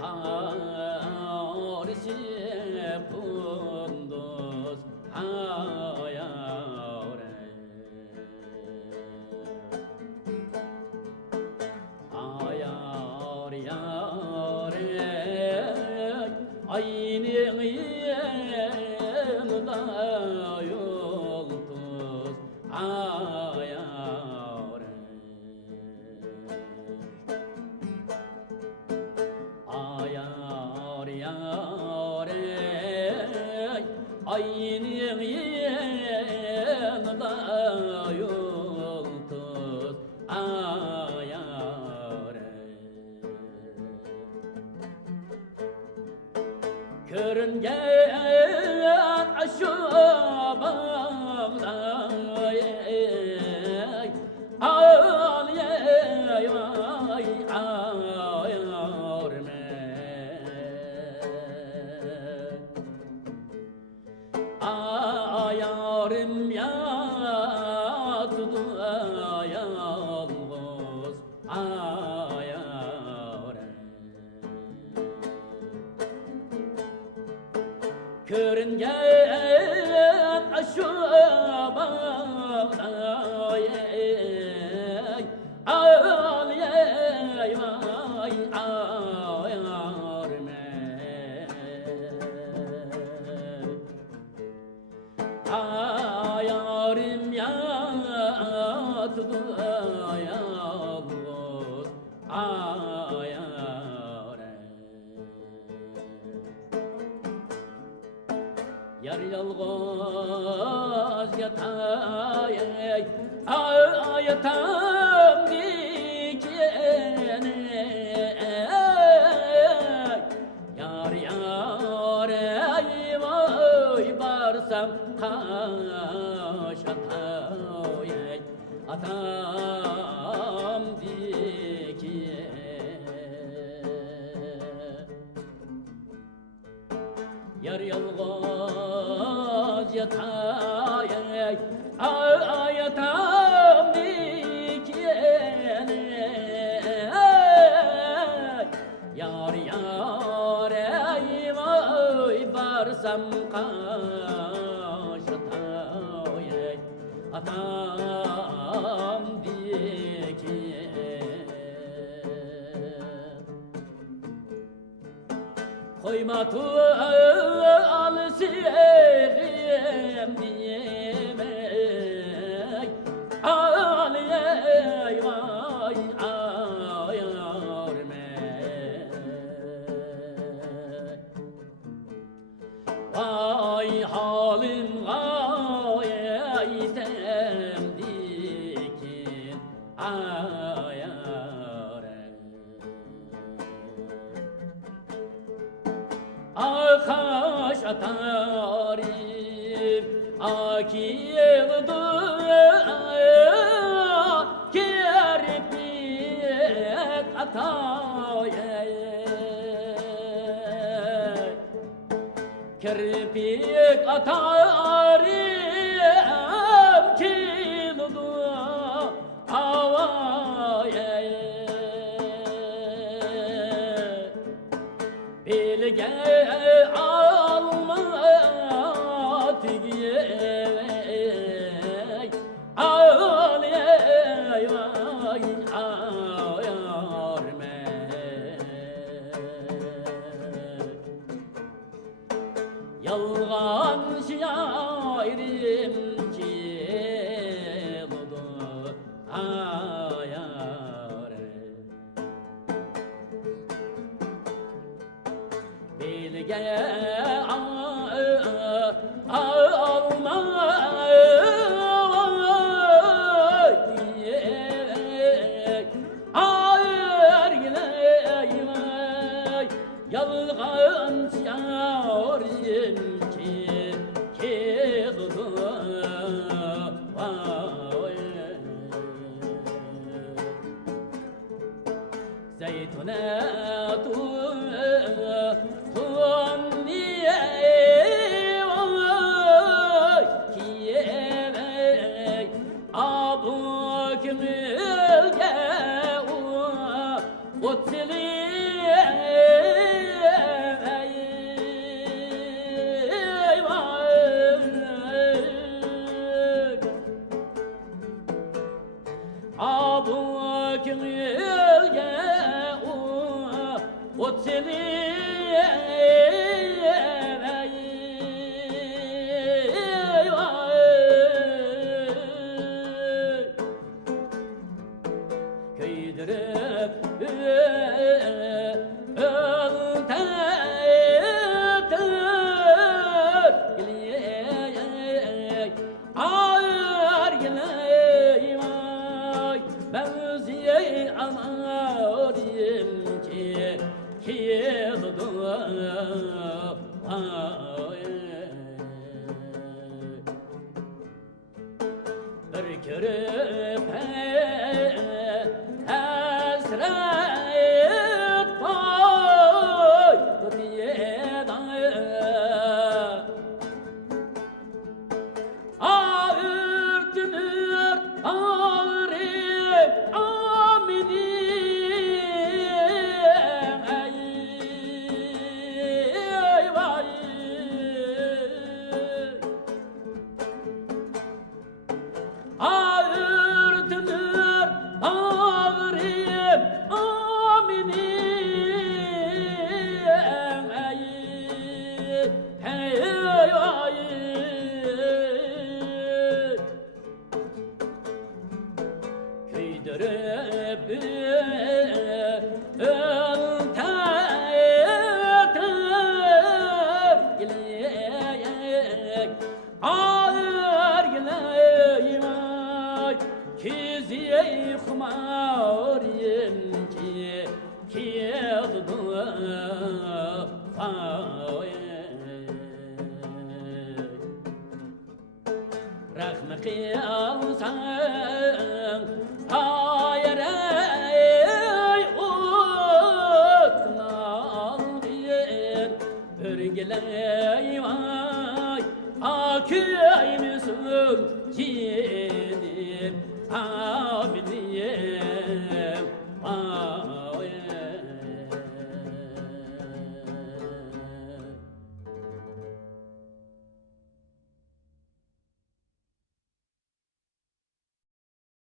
harisi kunduz hayare ayar yare aynin yanında yıldız ayar ayar yar aynin yanında yıldız ayar görüngen şu bağda ağal yay ayar ayarım yatıdı yalnız ayarım görüngen şu bağda ağal yay ayarım ayarım yatıdı yalnız ayarım yar yalğız yatay ayatam dikene yar yar vay barsam taş atay atam dikene yar yalğız yatay ayatam dikene yar yar vay barsam kaş atay atam dikene koyma tu al sevim diyemek al yay vay ayar vay halim gayet dikin ayar akaş atarim akiyevdu kerpik atay kerpik atarim kildu havaya bilge alma tigiyey ağal yey vay ayar yalgan şairim kildu ayar bilge alma ayar yalgan şairim kildu zeytunat Oteli Bir körüp hasret koydu diyeden ağırtınır ağrım aminim ey vay ağırtınır ağrım aminim ey vay köydürüp öltetir gileyek ağır gileyim kiziye kumarım ki yazdı rahmi kıyalsan